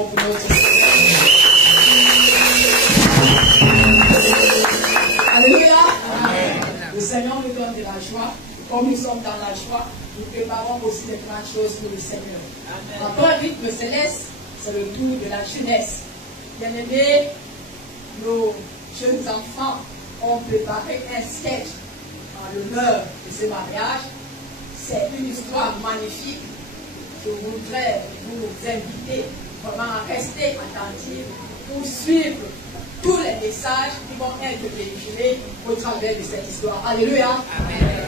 fort pour notre Seigneur. Alléluia. Amen. Le Seigneur nous donne de la joie. Comme nous sommes dans la joie, nous préparons aussi de grandes choses pour le Seigneur. Après le rythme céleste, c'est le tour de la jeunesse. Bien-aimés, nos jeunes enfants ont préparé un sketch en l'honneur de ce mariage. C'est une histoire magnifique. Je voudrais vous inviter vraiment à rester attentifs pour suivre tous les messages qui vont être véhiculés au travers de cette histoire. Alléluia. Amen.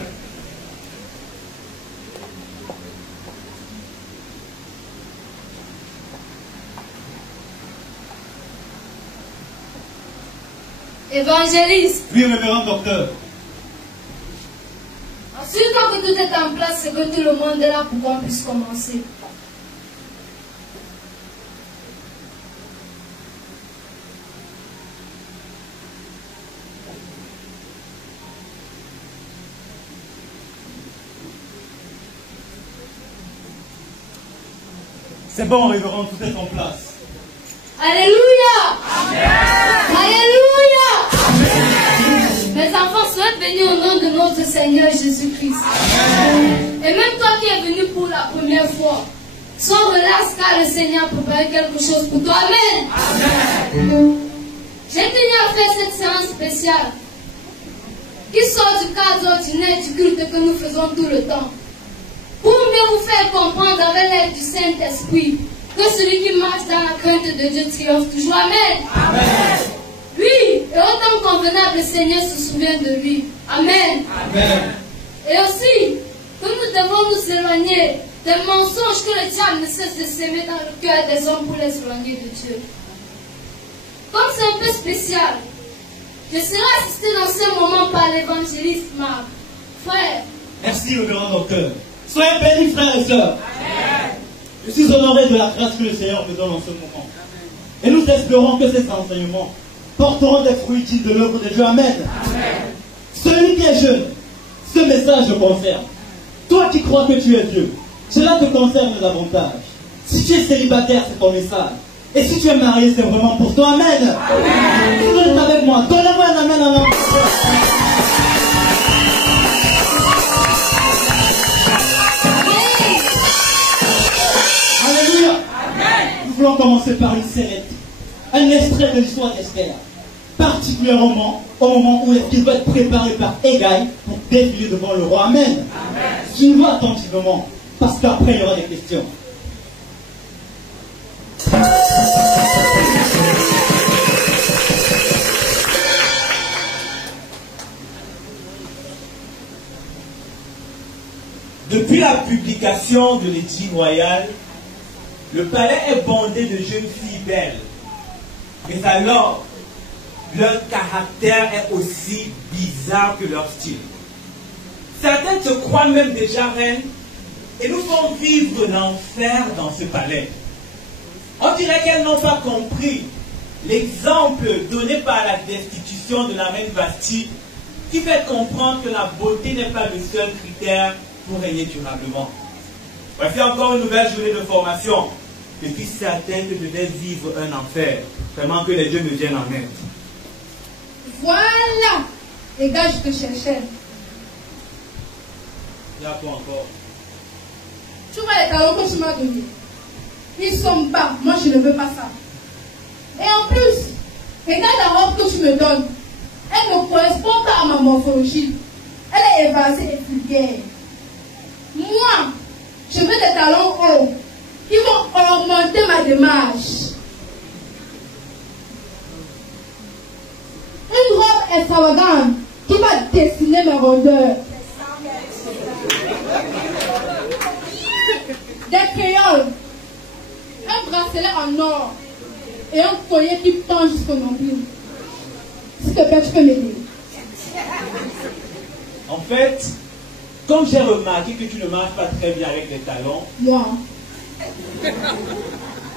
Évangéliste. Oui, révérend docteur. Ensuite, quand tout est en place, c'est que tout le monde est là pour qu'on puisse commencer. C'est bon, révérend, tout est en place. Alléluia. Amen. Alléluia. Amen. Mes enfants, soyez bénis au nom de notre Seigneur Jésus-Christ. Et même toi qui es venu pour la première fois, sois relax car le Seigneur a préparé quelque chose pour toi. Amen. Amen. J'ai tenu à faire cette séance spéciale qui sort du cadre ordinaire du culte que nous faisons tout le temps. Pour mieux vous faire comprendre avec l'aide du Saint-Esprit que celui qui marche dans la crainte de Dieu triomphe toujours. Amen. Amen. Oui, et autant convenable, le Seigneur se souvient de lui. Amen. Amen. Et aussi, que nous devons nous éloigner des mensonges que le diable ne cesse de s'aimer dans le cœur des hommes pour les éloigner de Dieu. Comme c'est un peu spécial, je serai assisté dans ce moment par l'évangéliste Marc. Frère. Merci, le grand docteur. Soyez bénis, frères et sœurs. Amen. Je suis honoré de la grâce que le Seigneur me donne en ce moment. Et nous espérons que ces enseignements porteront des fruits utiles de l'œuvre de Dieu. Amen. Amen. Celui qui est jeune, ce message le concerne. Toi qui crois que tu es vieux, cela te concerne davantage. Si tu es célibataire, c'est ton message. Et si tu es marié, c'est vraiment pour toi. Amen. Amen. Si vous êtes avec moi, donnez-moi un amen en avant. Alléluia. Nous voulons commencer par une scénette, un extrait de l'histoire d'Esther, particulièrement au moment où il va être préparé par Hégai pour défiler devant le roi. Amen. Suivez-moi attentivement, parce qu'après il y aura des questions. Depuis la publication de l'édit royal, le palais est bondé de jeunes filles belles. Mais alors, leur caractère est aussi bizarre que leur style. Certaines se croient même déjà reines et nous font vivre l'enfer dans ce palais. On dirait qu'elles n'ont pas compris l'exemple donné par la destitution de la reine Vasti qui fait comprendre que la beauté n'est pas le seul critère pour régner durablement. Voici encore une nouvelle journée de formation. Je suis certain que je vais vivre un enfer. Vraiment que les dieux me viennent en aide. Voilà les gars, je te cherchais. Il y a quoi encore? Tu vois les talons que tu m'as donnés. Ils sont bas. Moi, je ne veux pas ça. Et en plus, regarde la robe que tu me donnes. Elle ne correspond pas à ma morphologie. Elle est évasée et vulgaire. Moi, je veux des talons hauts qui vont augmenter ma démarche. Une robe extravagante qui va dessiner mes rondeurs. Des créoles, un bracelet en or et un collier qui pend jusqu'au nombril. S'il te plaît, tu peux m'aider. En fait, comme j'ai remarqué que tu ne marches pas très bien avec les talons, Moi.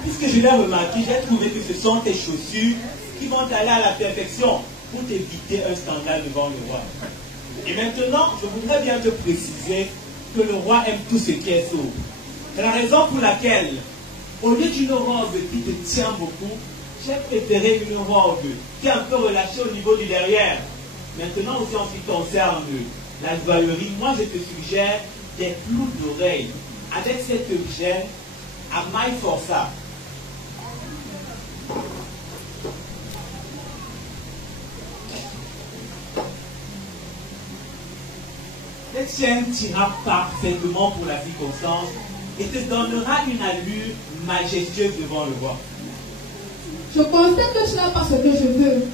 puisque je l'ai remarqué, j'ai trouvé que ce sont tes chaussures qui vont aller à la perfection pour t'éviter un scandale devant le roi. Et maintenant, je voudrais bien te préciser que le roi aime tout ce qui est sobre. C'est la raison pour laquelle Au lieu d'une robe qui te tient beaucoup, j'ai préféré une robe qui est un peu relâchée au niveau du derrière. Maintenant aussi en ce qui concerne la joaillerie, moi je te suggère des clous d'oreilles avec cet objet à maille forçable. Cette chaîne t'ira parfaitement pour la circonstance et te donnera une allure majestueuse devant le roi. Je constate que tu n'as pas ce que je veux,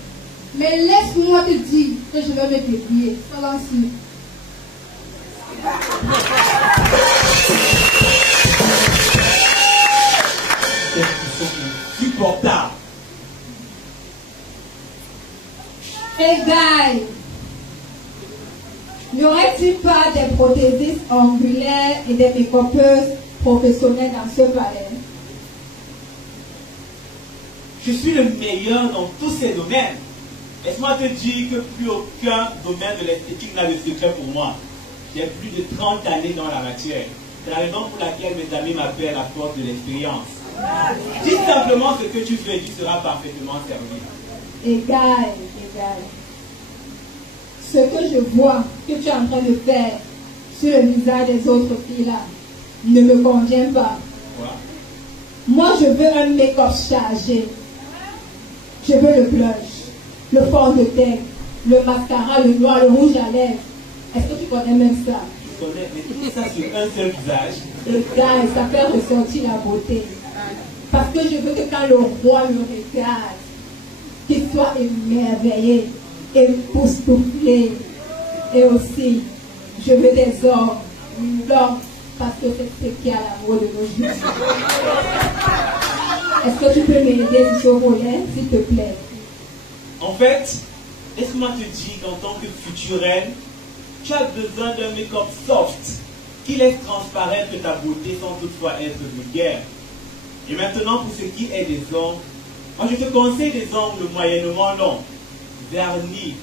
mais laisse-moi te dire que je vais me débrouiller. Sois ainsi. C'est insupportable. Hey guys, n'y aurait-il pas des prothésistes angulaires et des make-upeuses professionnels dans ce palais? Je suis le meilleur dans tous ces domaines. Laisse-moi te dire que plus aucun domaine de l'esthétique n'a de secret pour moi. J'ai plus de 30 années dans la matière. C'est la raison pour laquelle mes amis m'appellent la force de l'expérience. Dis simplement ce que tu fais, tu seras parfaitement servi. Égal. Ce que je vois que tu es en train de faire sur le visage des autres filles là ne me convient pas. Quoi? Moi, je veux un make-up chargé. Je veux le blush, le fond de teint, le mascara, le noir, le rouge à lèvres. Est-ce que tu connais même ça? Je connais, mais tout ça sur un seul visage. Égal, ça fait ressortir la beauté. Parce que je veux que quand le roi me regarde, qu'il soit émerveillé, époustouflé. Et aussi, je veux des hommes longs, parce que c'est ce qui a l'amour de nos jours. Est-ce que tu peux m'aider sur ce volet, s'il te plaît? En fait, laisse-moi te dire qu'en tant que future reine, tu as besoin d'un make-up soft qui laisse transparaître ta beauté sans toutefois être vulgaire. Et maintenant, pour ce qui est des ongles, moi je te conseille des ongles moyennement longs, vernis,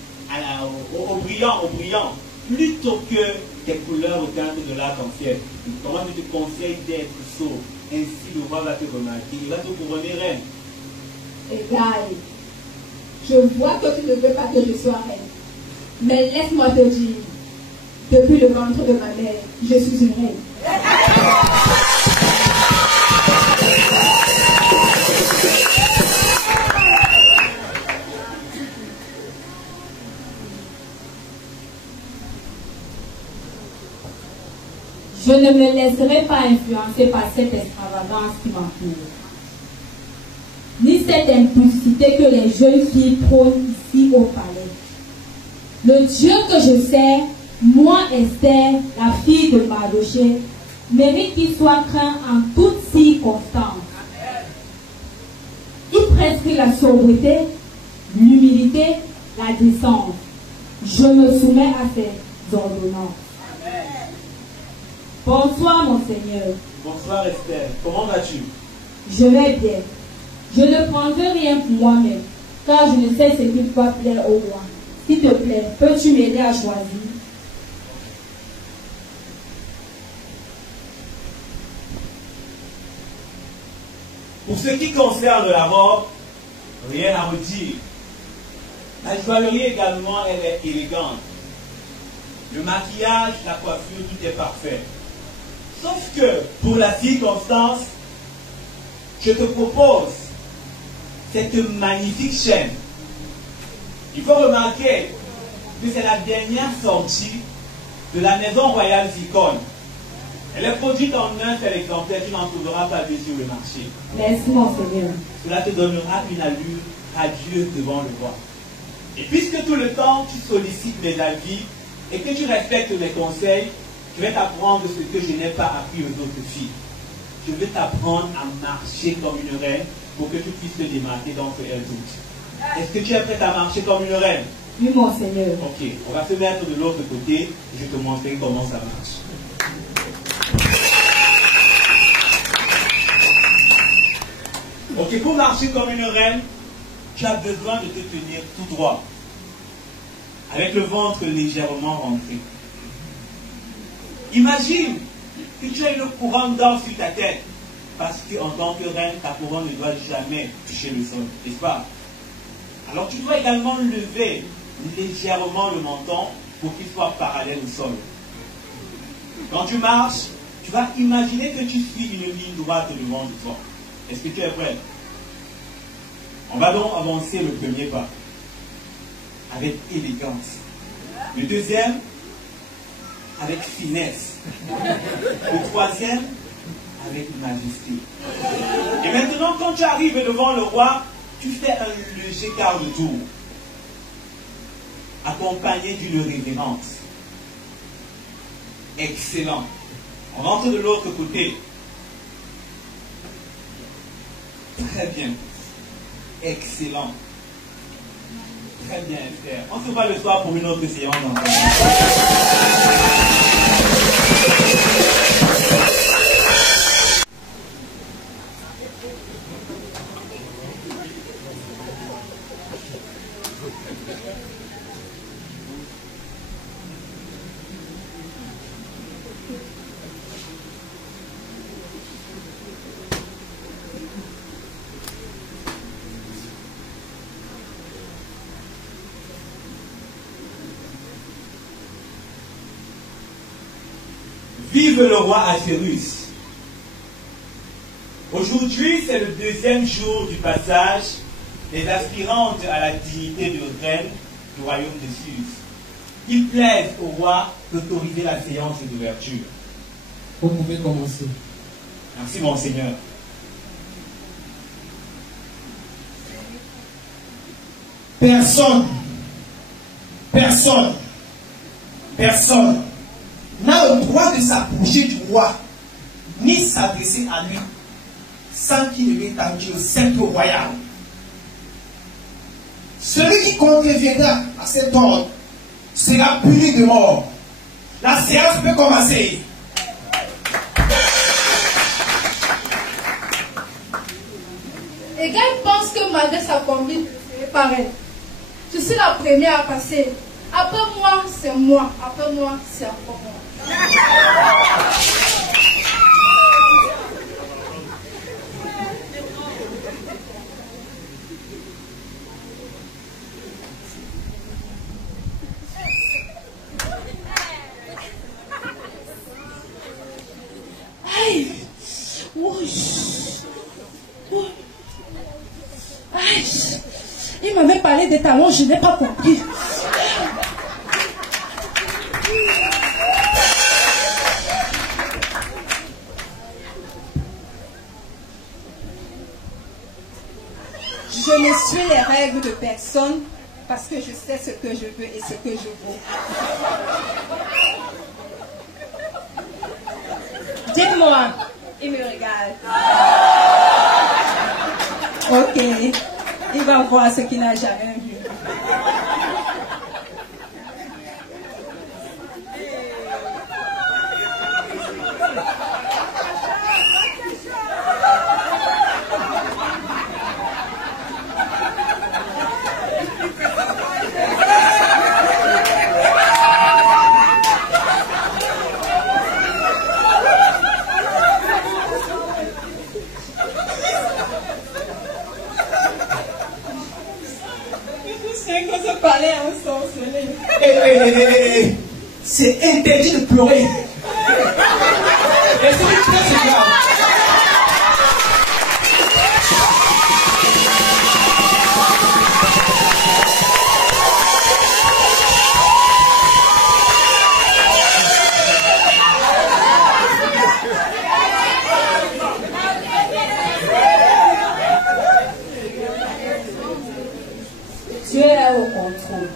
au brillant, plutôt que des couleurs au teint de l'arc-en-ciel. Moi je te conseille d'être sobre, ainsi le roi va te remarquer, il va te couronner reine. Égal, je vois que tu ne veux pas que je sois reine. Mais laisse-moi te dire, depuis le ventre de ma mère, je suis une reine. Je ne me laisserai pas influencer par cette extravagance qui m'entoure, ni cette impulsivité que les jeunes filles prônent ici au palais. Le Dieu que je sers, moi Esther, la fille de Mardochée, mérite qu'il soit craint en toutes circonstances. Il prescrit la sobriété, l'humilité, la décence. Je me soumets à ses ordonnances. Bonsoir, mon Seigneur. Bonsoir Esther, comment vas-tu? Je vais bien. Je ne prendrai rien pour moi-même, car je ne sais ce qu'il doit plaire au roi. S'il te plaît, peux-tu m'aider à choisir? Pour ce qui concerne la robe, rien à redire. La joaillerie également, elle est élégante. Le maquillage, la coiffure, tout est parfait. Sauf que, pour la circonstance, je te propose cette magnifique chaîne. Il faut remarquer que c'est la dernière sortie de la maison royale Zircon. Elle est produite en un seul exemplaire, tu n'en trouveras pas deux sur le marché. Merci, mon Seigneur. Cela te donnera une allure radieuse devant le roi. Et puisque tout le temps tu sollicites mes avis et que tu respectes mes conseils, je vais t'apprendre ce que je n'ai pas appris aux autres filles. Je vais t'apprendre à marcher comme une reine pour que tu puisses te démarquer dans ce L12. Est-ce que tu es prête à marcher comme une reine? Oui, mon Seigneur. Ok, on va se mettre de l'autre côté et je te montrerai comment ça marche. Ok, pour marcher comme une reine, tu as besoin de te tenir tout droit, avec le ventre légèrement rentré. Imagine que tu as une couronne d'or sur ta tête parce qu'en tant que reine, ta couronne ne doit jamais toucher le sol, n'est-ce pas? Alors tu dois également lever légèrement le menton pour qu'il soit parallèle au sol. Quand tu marches, tu vas imaginer que tu suis une ligne droite devant toi. Est-ce que tu es prêt? On va donc avancer le premier pas avec élégance. Le deuxième, avec finesse. Le troisième, avec majesté. Et maintenant, quand tu arrives devant le roi, tu fais un léger quart de tour, accompagné d'une révérence. Excellent. On rentre de l'autre côté. Très bien. Excellent. Très bien, Esther. On se voit le soir pour une autre séance d'entraînement. Vive le roi Assuérus. Aujourd'hui, c'est le deuxième jour du passage des aspirantes à la dignité de reine du royaume de Suse. Il plaise au roi d'autoriser la séance d'ouverture. Vous pouvez commencer. Merci, Monseigneur. Personne n'a le droit de s'approcher du roi, ni s'adresser à lui, sans qu'il ait étendu le sceptre royal. Celui qui contreviendra à cet ordre sera puni de mort. La séance peut commencer. Et Gaël pense que malgré sa conduite, c'est pareil. Je suis la première à passer. Après moi, c'est moi. Après moi, c'est encore moi. Aïe! Oui. Aïe! Il m'avait parlé des talons, je n'ai pas compris. Je ne suis les règles de personne parce que je sais ce que je veux et ce que je vaux. Dites-moi, il me regarde. Ok, il va voir ce qu'il n'a jamais vu. C'est interdit de pleurer. Dieu est au contrôle.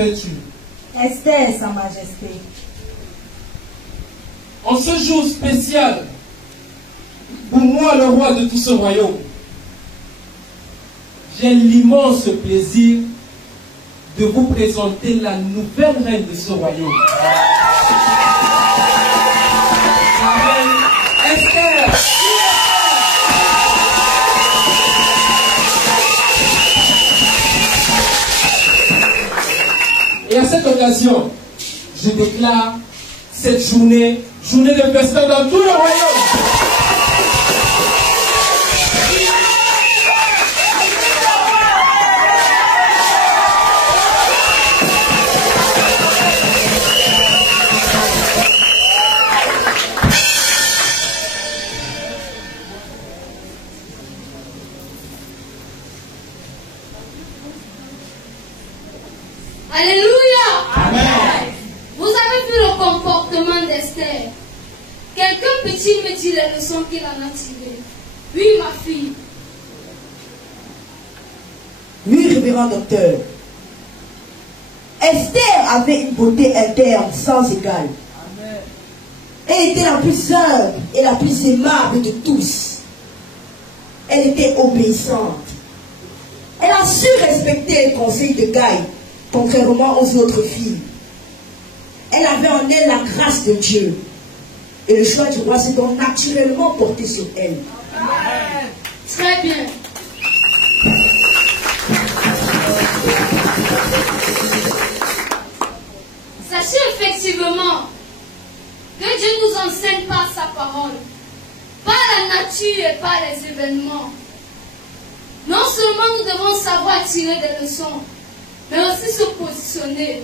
t'appelles-tu? Esther, Sa Majesté. En ce jour spécial, pour moi, le roi de tout ce royaume, j'ai l'immense plaisir de vous présenter la nouvelle reine de ce royaume. La reine Esther. Et à cette occasion, je déclare cette journée de festin dans tout le royaume. Alléluia. Amen. Vous avez vu le comportement d'Esther. Quelqu'un peut-il me dire les leçons qu'il en a tirées? Oui, ma fille. Oui, révérend docteur. Esther avait une beauté interne sans égale. Elle était la plus humble et la plus aimable de tous. Elle était obéissante. Elle a su respecter les conseils de Gaï, contrairement aux autres filles. Elle avait en elle la grâce de Dieu. Et le choix du roi s'est donc naturellement porté sur elle. Très bien. Sachez effectivement que Dieu nous enseigne par sa parole, par la nature et par les événements. Non seulement nous devons savoir tirer des leçons, mais aussi se positionner.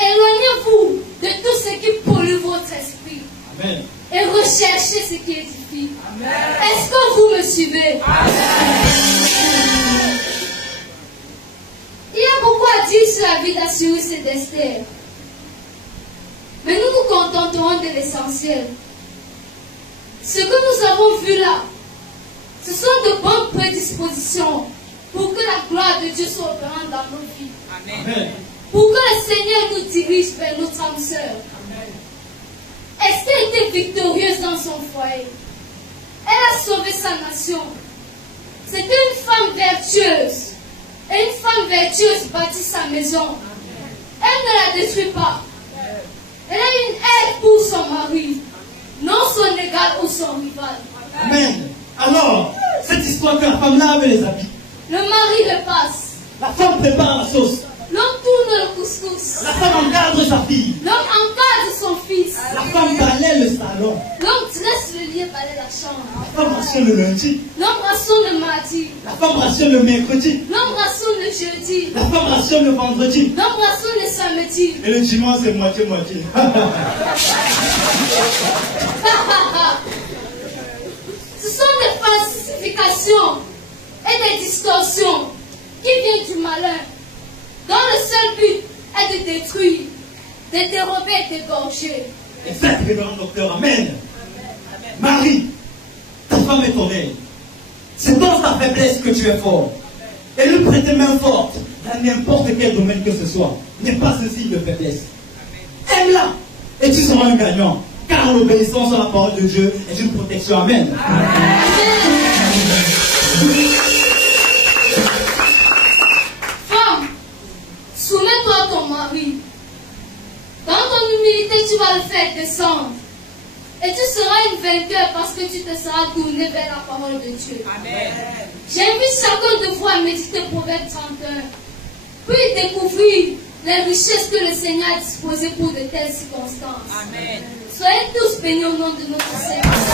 Éloignez-vous de tout ce qui pollue votre esprit. Amen. Et recherchez ce qui édifie. Est-ce que vous me suivez? Il y a beaucoup à dire sur la vie d'Assyrus et d'Esther. Mais nous nous contenterons de l'essentiel. Ce que nous avons vu là, ce sont de bonnes prédispositions pour que la gloire de Dieu soit opérante dans nos vies. Amen. Pour que le Seigneur nous dirige vers notre âme sœur. Esther était victorieuse dans son foyer. Elle a sauvé sa nation. C'était une femme vertueuse. Et une femme vertueuse bâtit sa maison. Elle ne la détruit pas. Elle a une aide pour son mari, non son égal ou son rival. Amen. Alors, cette histoire que la femme lave les habits. Le mari le passe. La femme prépare la sauce. L'homme tourne le couscous. La femme encadre sa fille. L'homme encadre son fils. La femme balaie le salon. L'homme dresse le lit et balaie la chambre. La femme rationne le lundi. L'homme rationne le mardi. La femme rationne le mercredi. L'homme rationne le jeudi. La femme rationne le vendredi. L'homme rationne le samedi. Et le dimanche, c'est moitié-moitié. Ce sont des falsifications et des distorsions qui viennent du malin, dont le seul but est de détruire, de dérober et d'égorger. Exact, révérend docteur. Amen. Marie, ta femme est ton aide. C'est dans ta faiblesse que tu es fort. Et lui prêter main forte dans n'importe quel domaine que ce soit n'est pas ce signe de faiblesse. Aime-la et tu seras un gagnant. Car l'obéissance à la parole de Dieu est une protection. Amen. Femme, soumets-toi à ton mari. Dans ton humilité, tu vas le faire descendre. Et tu seras une vainqueur parce que tu te seras tourné vers la parole de Dieu. Amen. J'invite chacun de vous à méditer Proverbe 31. Puis découvrir les richesses que le Seigneur a disposées pour de telles circonstances. Amen. Soyez tous bénis au nom de notre Seigneur.